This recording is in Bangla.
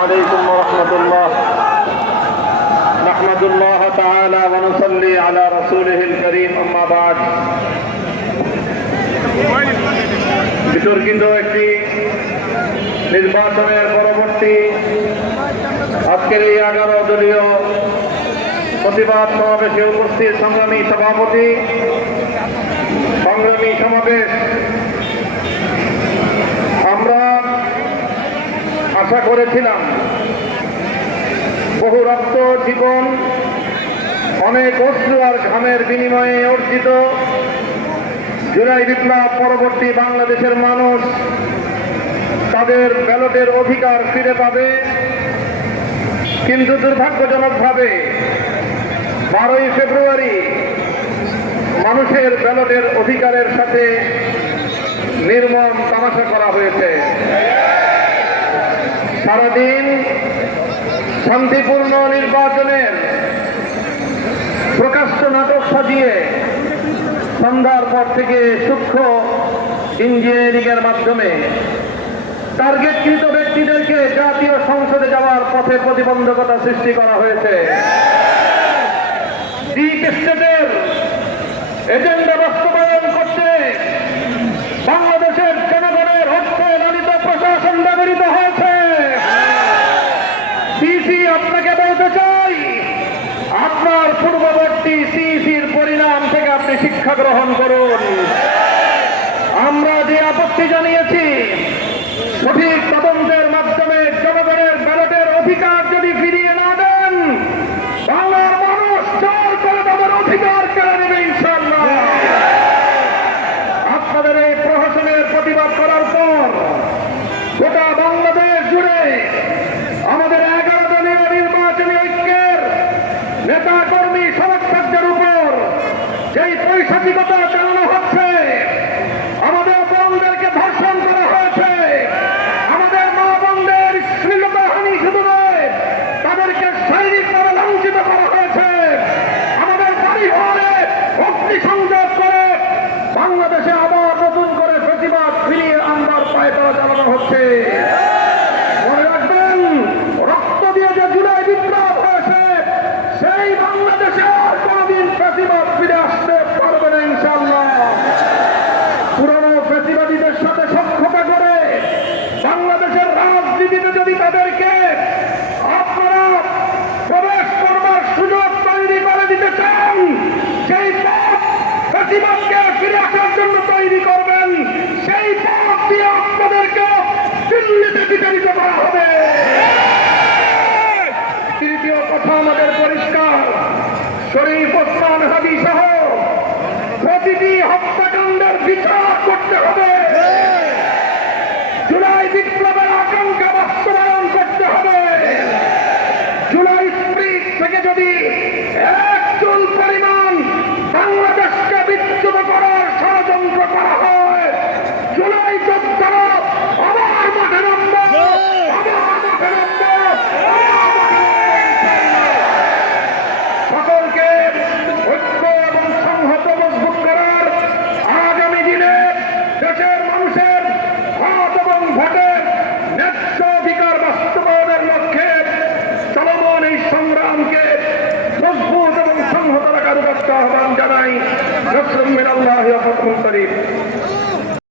عليكم ورحمة الله نحمد الله تعالى ونصلي على رسوله الكريم أما بعد বিতর্কিত একটি নির্বাচনের পরবর্তী আজকের এই 11 দলীয় প্রতিবাদ সমাবেশে উপস্থিত সংগ্রামী সভাপতি, সংগ্রামী সমাবেশ, আমরা আশা করেছিলাম বহু রক্ত, জীবন, অনেক অশ্রু আর ঘামের বিনিময়ে অর্জিত জুলাই বিপ্লব পরবর্তী বাংলাদেশের মানুষ তাদের ব্যালটের অধিকার ফিরে পাবে, কিন্তু দুর্ভাগ্যজনকভাবে 12ই ফেব্রুয়ারি মানুষের ব্যালটের অধিকারের সাথে নির্মম তামাশা করা হয়েছে। সারাদিন শান্তিপূর্ণ নির্বাচনের প্রকাশ্য নাটক সাজিয়ে সন্ধ্যার পর থেকে সূক্ষ্ম ইঞ্জিনিয়ারিং এর মাধ্যমে টার্গেটকৃত ব্যক্তিদেরকে জাতীয় সংসদে যাওয়ার পথে প্রতিবন্ধকতা সৃষ্টি করা হয়েছে। ডিপ স্টেটের এজেন্ডা বাস্তবায়ন করতে বাংলাদেশের জনগণের অর্থে লালিত প্রশাসন ব্যবহৃত হয়েছে। সিসি, আপনাকে বলতে চাই, আপনার পূর্ববর্তী সিসির পরিণাম থেকে আপনি শিক্ষা গ্রহণ করুন। আমরা যে আপত্তি জানিয়েছি, সঠিক তদন্তের মাধ্যমে জনগণের ব্যালটের অধিকার যদি ফিরিয়ে না দেন, বাংলার মানুষ জোর করে তাদের অধিকার কেড়ে নেবে ইনশাআল্লাহ। আপনাদের এই প্রহসনের প্রতিবাদ করার পর গোটা বাংলাদেশ জুড়ে আমাদের 11 দলীয় নির্বাচনী ঐক্যের নেতা কর্মী সমর্থকদের উপর যেই পৈশাচিকতা চালানো হচ্ছে, আমাদের বোনদেরকে ধর্ষণ করা হয়েছে, আমাদের মা বোনদের শ্লীলতাহানি শুধু নয়, তাদেরকে শারীরিকভাবে লাঞ্ছিত করা হয়েছে, আমাদের বাড়ি ঘরে অগ্নিসংযোগ করে বাংলাদেশে আবার নতুন করে প্রতিবাদ ফিরিয়ে আনবার পায়তারা চালানো হচ্ছে। মনে রাখবেন, রক্ত দিয়ে যে জুলাই বিপ্লব হয়েছে, সেই বাংলাদেশে আর কোনদিন প্রতিবাদ ফিরে আসতে পারবে না ইনশাআল্লাহ। পুরনো প্রতিবাদীদের সাথে সখ্যতা করে বাংলাদেশের রাজনীতিতে যদি তাদেরকে আপনারা প্রবেশ করবার সুযোগ তৈরি করে দিতে চান, সেই পথ প্রতিবাদকে ফিরে আসার জন্য তৈরি করবেন, সেই পথ দিয়ে আপনাদেরকে দিল্লিতে বিতাড়িত করা হবে। তৃতীয় কথা আমাদের পরিষ্কার, শরীফ ওসমান হাদি সহ প্রতিটি হত্যাকাণ্ডের বিচার করতে হবে।